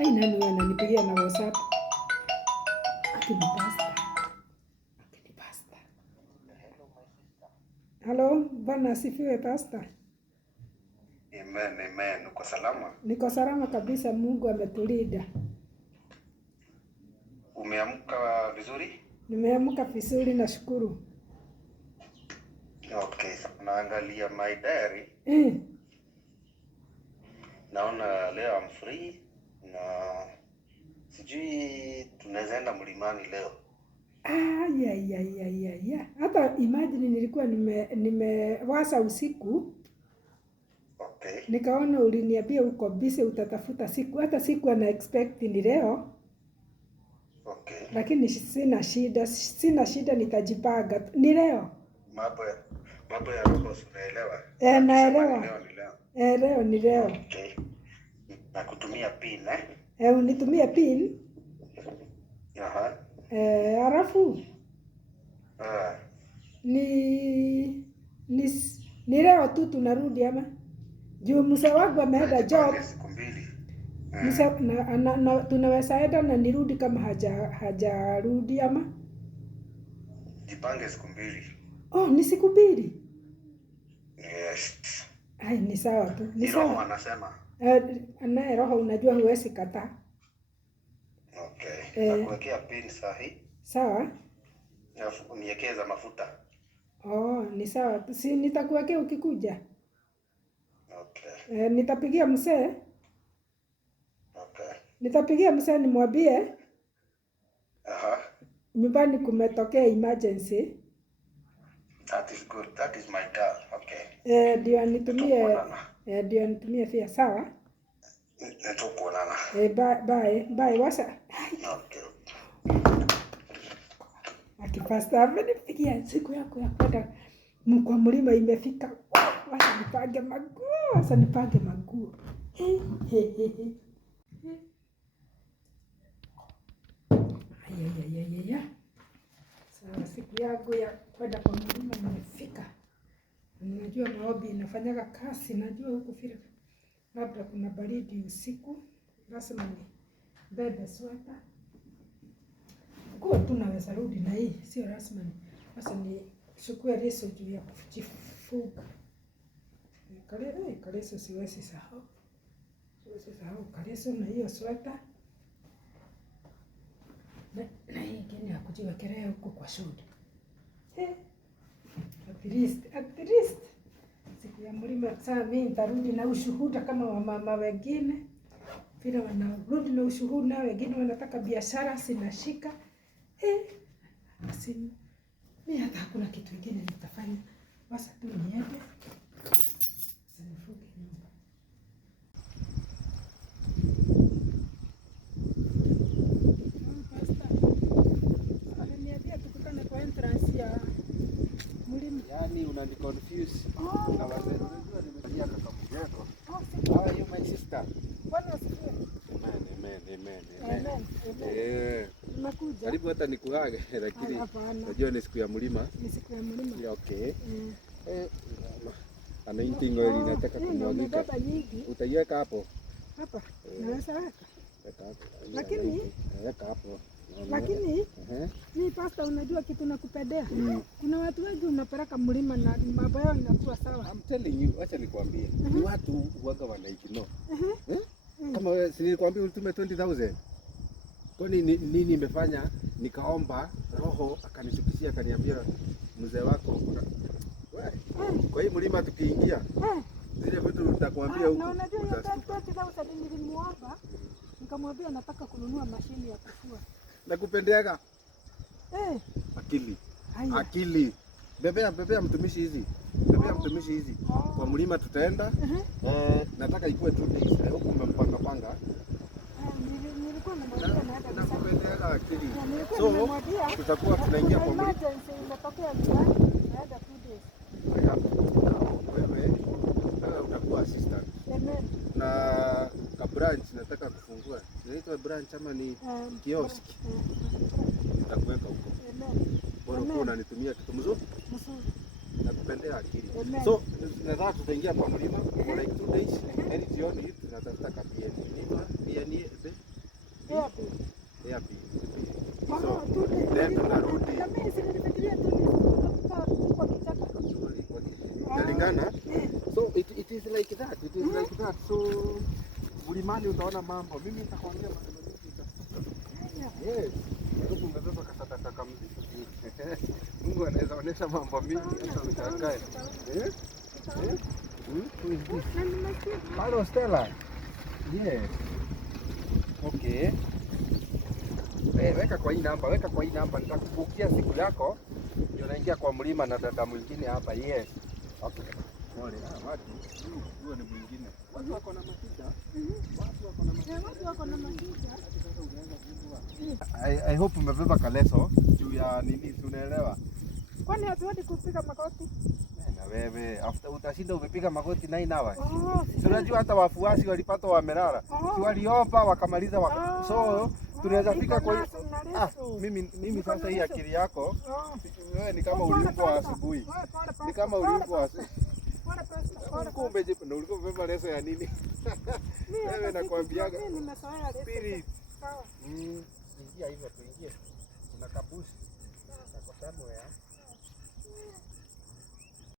Hai, nani huyo ananipigia na WhatsApp? Akini pasta. Akini pasta. Hello, Bwana asifiwe pasta. Amen, amen. Uko salama? Niko salama kabisa, Mungu ametulinda. Umeamka vizuri? Nimeamka vizuri, nashukuru. Okay, naangalia my diary. Naona leo I'm free na sijui tunaweza enda mlimani leo. Ya. Hata imagine nilikuwa nimewasa usiku. Okay. Nikaona uliniambia uko busy utatafuta siku. Hata siku ana expect ni leo. Okay. Lakini sina shida nitajipanga. Ni leo. Mambo ya roho unaelewa? Naelewa. Leo ni leo. Okay. Na kutumia pin unitumie pin? Aha. Halafu ni leo tu tunarudi ama? Juu mzee wangu ameenda job. Siku mbili. Tunaweza enda na nirudi kama hajarudi ama? Jipange siku mbili. Oh, ni siku mbili? Yes. Ai, ni sawa tu. Ni sawa anasema. Anaye roho unajua huwezi kataa. Okay. Nakuwekea pin sahi. Sawa? Uniwekeza mafuta. Oh, ni sawa tu. Si nitakuwekea ukikuja. Okay. Nitapigia mzee. Okay. Nitapigia mzee nimwambie. Aha. Nyumbani kumetokea emergency. That is good. That is my girl. Okay. Ndio nitumie pia sawa? Nitakuonana. Bye. Wasa. Okay. Akipasta amenipigia siku yako ya kwenda kwa mlima imefika. Wacha nipange maguo. Ya. Sawa, siku yangu ya kwenda kwa mlima imefika. Najua maombi inafanyaga kazi, najua huku vile labda kuna baridi usiku, lazima ni bebe sweta. Kwa tunaweza rudi na hii, sio lazima ni. Sasa ni chukue leso juu ya kujifunga. Kaleso siwezi sahau. Kaleso na hiyo sweta. Na hii ingine ya kujiwekelea huko kwa shuda. At least. Siku ya mlima saa mimi nitarudi na ushuhuda kama wamama wengine. Vile wanarudi na ushuhuda na wengine wanataka biashara sinashika. Basi mimi hata hakuna kitu kingine nitafanya. Basi tu niende. Sinifuge nyumba. Yani unani confuse. Na wazee unajua nimekuja kaka mjeko. How are you my sister? Bwana asifiwe. Amen. Nakuja. Karibu hata nikuage lakini unajua ni siku ya mlima. Ni siku ya mlima. Okay. Anointing oil inataka kumwagika. Utaiweka hapo? Hapa. Naweza weka. Weka hapo. Lakini weka hapo. Lakini ni pasta, unajua kitu nakupendea. Kuna watu wengi unapeleka mlima na mambo yao inakuwa sawa. I'm telling you, acha nikwambie. Ni watu huaga wanaignore. Kama wewe si nilikwambia ulitume 20,000. Kwani nini nimefanya? Nikaomba roho akanishukishia akaniambia mzee wako kwa hii mlima tukiingia zile vitu tutakwambia huko. Na unajua hiyo 20,000 nilimuomba, nikamwambia nataka kununua mashini ya kufua. Nakupendeaga. Akili. Bebea mtumishi hizi. Kwa mlima tutaenda. Nataka ikuwe 2 days. Huko umempanga. Nilikuwa namwambia naenda akili. So tutakuwa tunaingia kwa mlima. Imetokea njiani, naenda 2 days. Wewe utakuwa assistant. Na ka branch nataka kufungua. Inaitwa branch ama ni kiosk. Nitakuweka huko. Bora uko unanitumia kitu mzuri. Nakupendea akili. So nadhani tutaingia kwa mlima for like 2 days. Jioni tunatafuta kabieni. Ni amani utaona mambo. Mimi nitakwambia maneno mengi. Yes. Mungu umebeba kasadaka kamzito. Mungu anaweza onyesha mambo mingi hata ushangae. Who is this? Hello Stella. Yes. Okay. Weka kwa hii namba, nitakubukia siku yako. Ndio naingia kwa mlima na dada mwingine hapa. Yes. Okay. Pole. Watu huo ni mwingine. Watu wako na matita. Watu wako na matita. I hope umebeba kaleso juu ya nini, unaelewa? Kwani hatuwezi kupiga magoti? Na wewe after utashinda umepiga magoti 9 hours. Unajua hata wafuasi walipata wamelala. Si waliomba wakamaliza so tunaweza fika kwa mimi sasa hii akili yako wewe ni kama uliumbwa asubuhi. Ni kama uliumbwa asubuhi. Kumbe je, ndio ulikuwa umebeba leso ya nini? Wewe nakwambiaga. Mimi nimezoea leso. Sawa. Ingia hivyo tuingie. Kuna kabusi. Kwa sababu ya